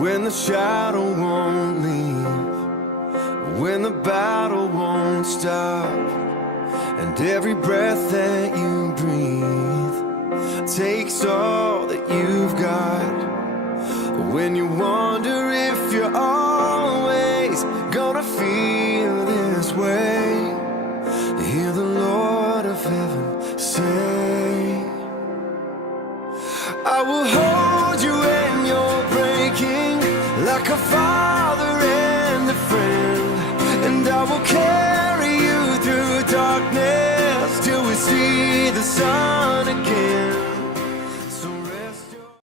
When the shadow won't leave, when the battle won't stop, and every breath that you breathe takes all that you've got. When you wonder if you're always gonna feel this way, you hear the Lord of heaven say, I will hold you when you're breaking, like a father and a friend, and I will carry you through darkness till we see the sun again.